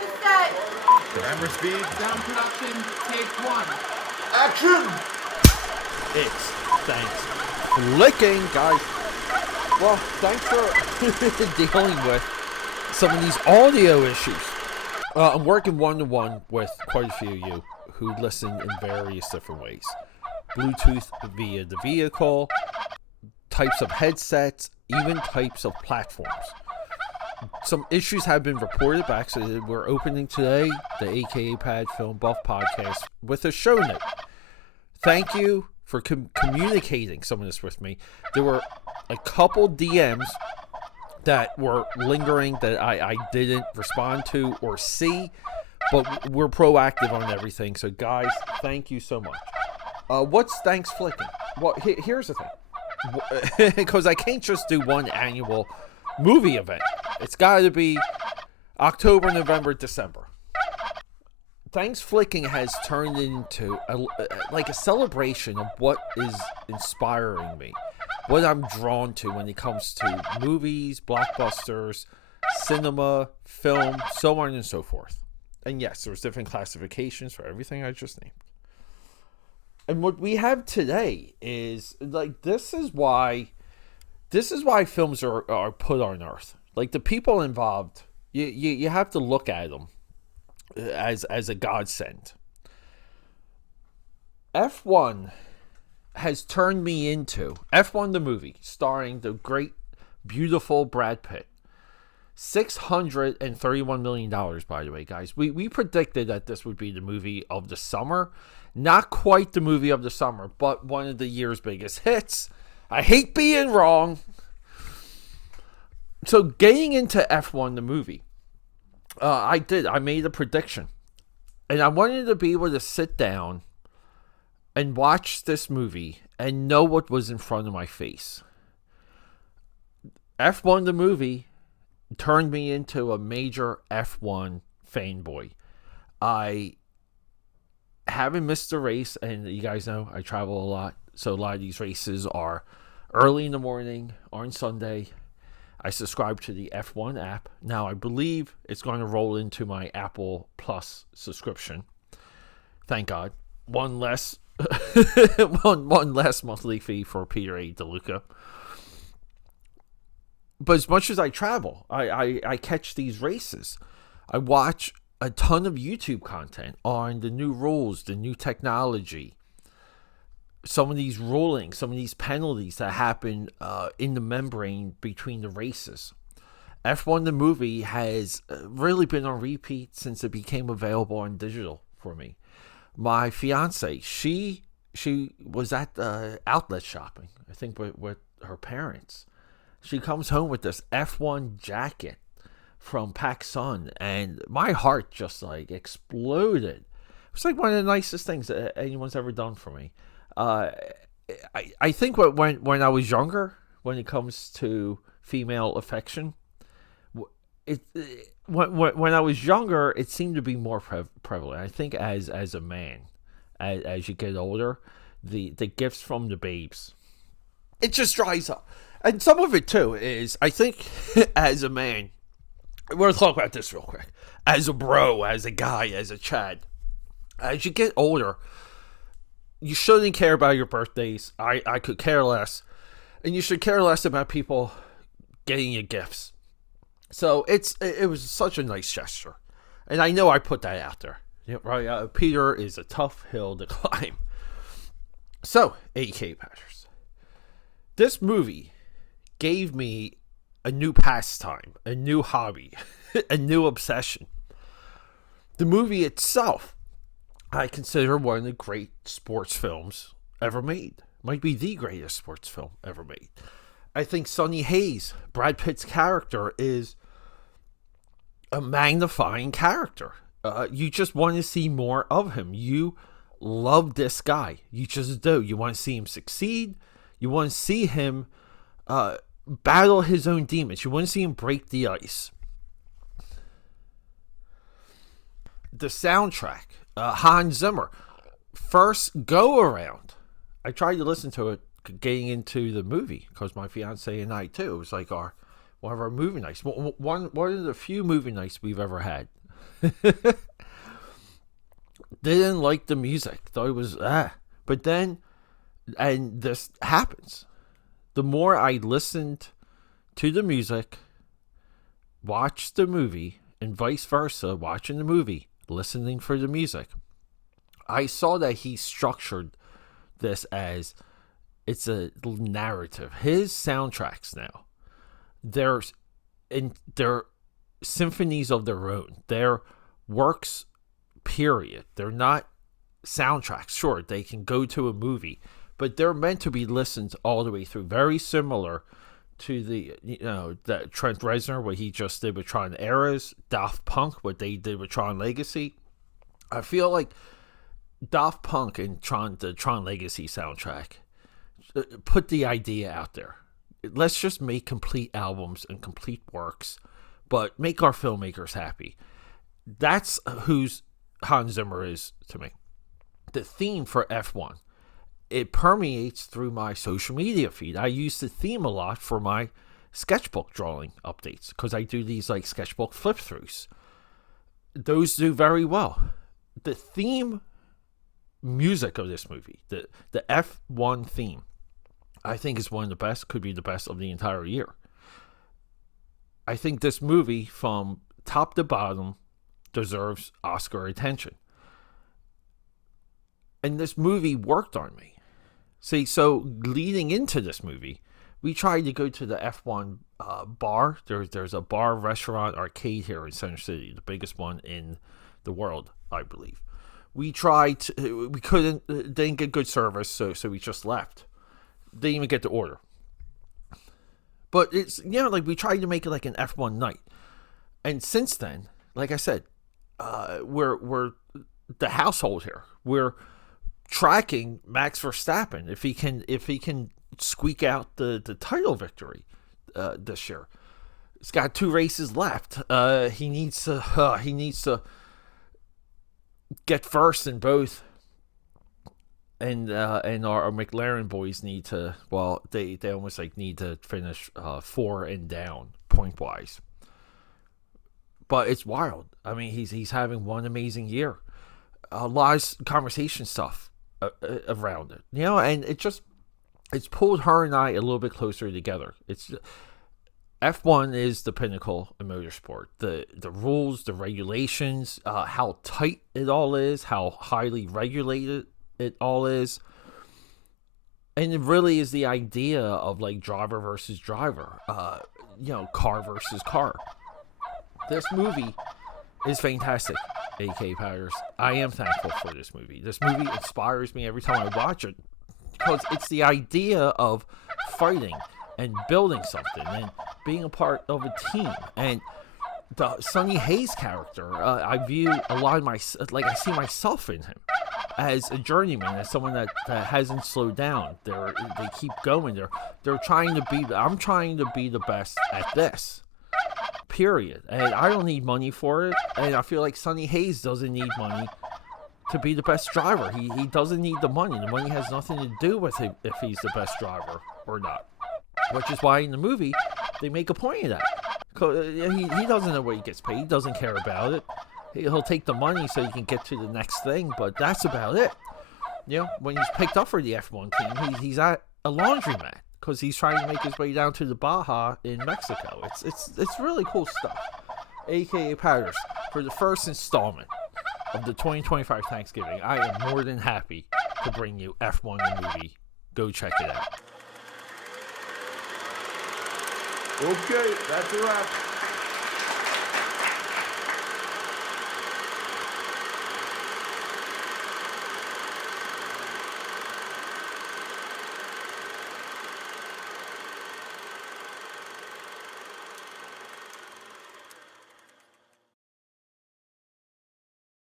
to set. Camera speed. Sound production, take one. Action! It's Thanksflicking, guys. Well, thanks for dealing with some of these audio issues. I'm working one-to-one with quite a few of you who listen in various different ways. Bluetooth via the vehicle, types of headsets, even types of platforms. Some issues have been reported back, so we're opening today the AKAPAD Film Buff Podcast with a show note. Thank you for communicating some of this with me. There were a couple DMs that were lingering that I didn't respond to or see, but we're proactive on everything. So, guys, thank you so much. What's Thanksflicking? Well, here's the thing. Because I can't just do one annual movie event. It's got to be October, November, December. Thanksflicking has turned into a celebration of what is inspiring me, what I'm drawn to when it comes to movies, blockbusters, cinema, film, so on and so forth. And yes, there's different classifications for everything I just named. And what we have today is this is why films are put on Earth. Like, the people involved, you have to look at them as a godsend. F1 has turned me into F1 the movie, starring the great, beautiful Brad Pitt. $631 million, by the way, guys. We predicted that this would be the movie of the summer. Not quite the movie of the summer, but one of the year's biggest hits. I hate being wrong. So, getting into F1 the movie, I made a prediction. And I wanted to be able to sit down and watch this movie and know what was in front of my face. F1 the movie turned me into a major F1 fanboy. I haven't missed a race, and you guys know I travel a lot, so a lot of these races are early in the morning on Sunday. I subscribe to the F1 app. Now, I believe it's going to roll into my Apple Plus subscription. Thank God. One less one less monthly fee for Peter A. DeLuca. But as much as I travel, I catch these races. I watch a ton of YouTube content on the new rules, the new technology, some of these rulings, some of these penalties that happen in the membrane between the races. F1 the movie has really been on repeat since it became available on digital for me. My fiance, she was at outlet shopping, I think with her parents. She comes home with this F1 jacket from PacSun, and my heart just exploded. It's like one of the nicest things that anyone's ever done for me. I think when I was younger, when it comes to female affection, when I was younger, it seemed to be more prevalent. I think as a man, as you get older, the gifts from the babes, it just dries up. And some of it too is, I think, as a man, we're going to talk about this real quick. As a bro, as a guy, as a Chad, as you get older, you shouldn't care about your birthdays. I could care less. And you should care less about people getting you gifts. So it was such a nice gesture. And I know I put that out there. Yeah, right? Peter is a tough hill to climb. So, AK Patters. This movie gave me a new pastime, a new hobby, a new obsession. The movie itself, I consider one of the great sports films ever made. Might be the greatest sports film ever made. I think Sonny Hayes, Brad Pitt's character, is a magnifying character. You just want to see more of him. You love this guy. You just do. You want to see him succeed. You want to see him battle his own demons. You want to see him break the ice. The soundtrack, Hans Zimmer, first go around. I tried to listen to it getting into the movie because my fiance and I too. It was like one of our movie nights. One of the few movie nights we've ever had. Didn't like the music. Thought it was But then, and this happens. The more I listened to the music, watched the movie, and vice versa, watching the movie, listening for the music, I saw that he structured this as it's a narrative. His soundtracks now, they're symphonies of their own. They're works, period. They're not soundtracks. Sure, they can go to a movie, but they're meant to be listened all the way through. Very similar to the that Trent Reznor, what he just did with Tron Eras, Daft Punk, what they did with Tron Legacy. I feel like Daft Punk and the Tron Legacy soundtrack put the idea out there. Let's just make complete albums and complete works, but make our filmmakers happy. That's who's Hans Zimmer is to me. The theme for F1, it permeates through my social media feed. I use the theme a lot for my sketchbook drawing updates because I do these like sketchbook flip throughs. Those do very well. The theme music of this movie, the F1 theme, I think is one of the best, could be the best of the entire year. I think this movie from top to bottom deserves Oscar attention. And this movie worked on me. See, so leading into this movie, we tried to go to the F1 bar. There's a bar, restaurant, arcade here in Center City, the biggest one in the world, I believe. We tried, we didn't get good service, so we just left. Didn't even get the order. But it's, like we tried to make it like an F1 night. And since then, like I said, we're the household here. We're tracking Max Verstappen if he can squeak out the title victory this year. He's got 2 races left. He needs to get first in both. And our McLaren boys need to, well, they almost like need to finish 4 and down point wise. But it's wild. I mean, he's having one amazing year. A lot of conversation stuff around it, and it's pulled her and I a little bit closer together. It's F1 is the pinnacle in motorsport. The rules, the regulations, how tight it all is, how highly regulated it all is, and it really is the idea of like driver versus driver, car versus car. This movie is fantastic, AKAPADers. I am thankful for this movie. This movie inspires me every time I watch it because it's the idea of fighting and building something and being a part of a team. And the Sonny Hayes character, I view a lot of I see myself in him as a journeyman, as someone that hasn't slowed down. They keep going. They're trying to be. I'm trying to be the best at this. Period. And I don't need money for it. And I feel like Sonny Hayes doesn't need money to be the best driver. He doesn't need the money. The money has nothing to do with him if he's the best driver or not. Which is why in the movie they make a point of that. He doesn't know what he gets paid. He doesn't care about it. He'll take the money so he can get to the next thing, but that's about it. When he's picked up for the F1 team, he's at a laundromat because he's trying to make his way down to the Baja in Mexico. It's really cool stuff. AKAPADers, for the first installment of the 2025 Thanksgiving, I am more than happy to bring you F1 the movie. Go check it out. Okay, that's a wrap.